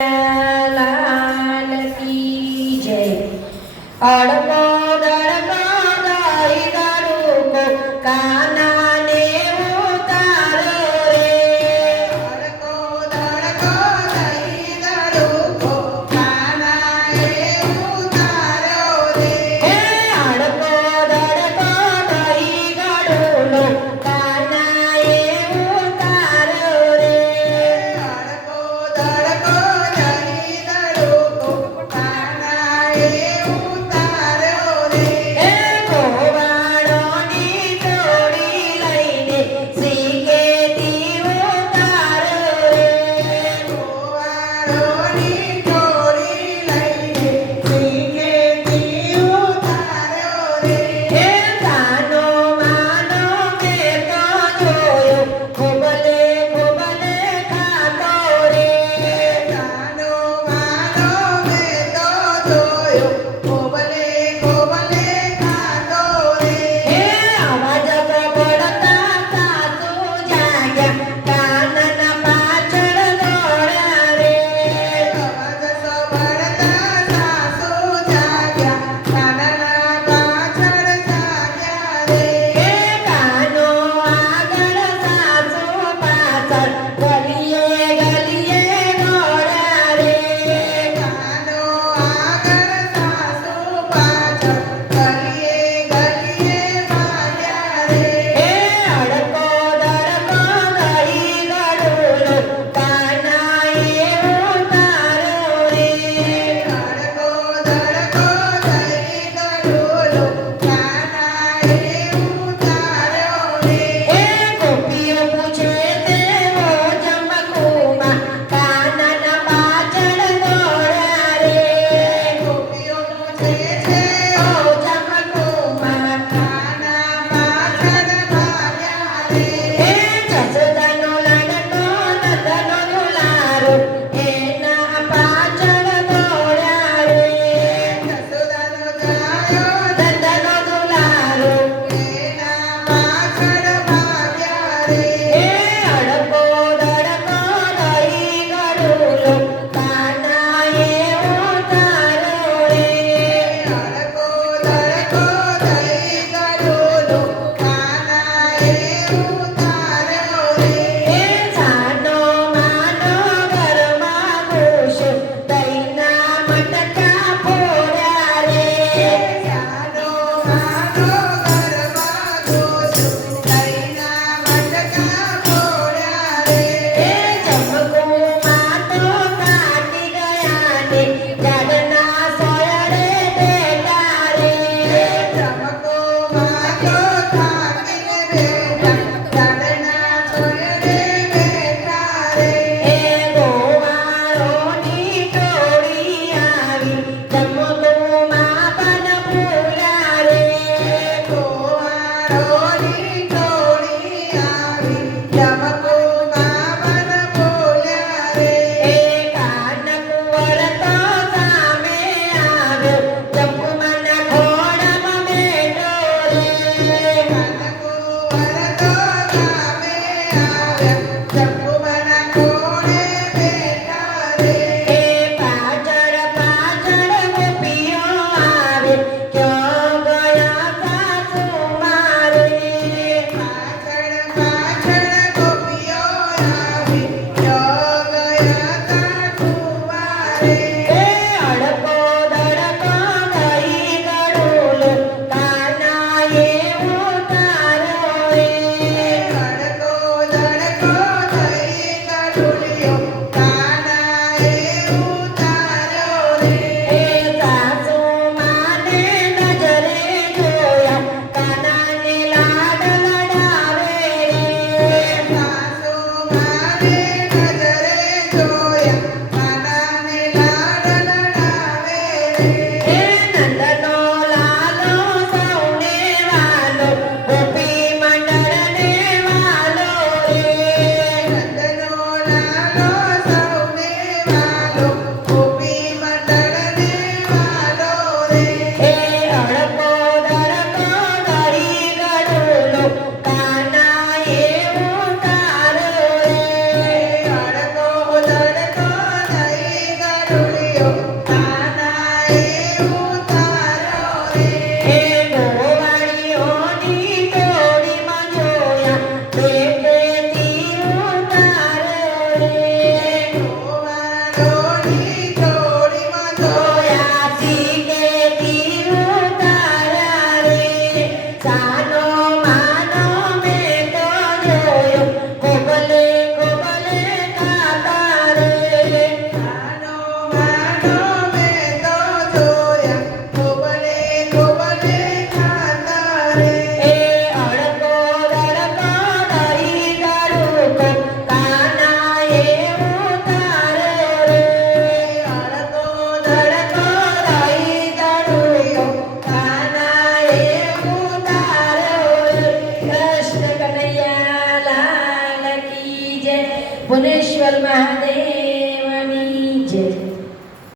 la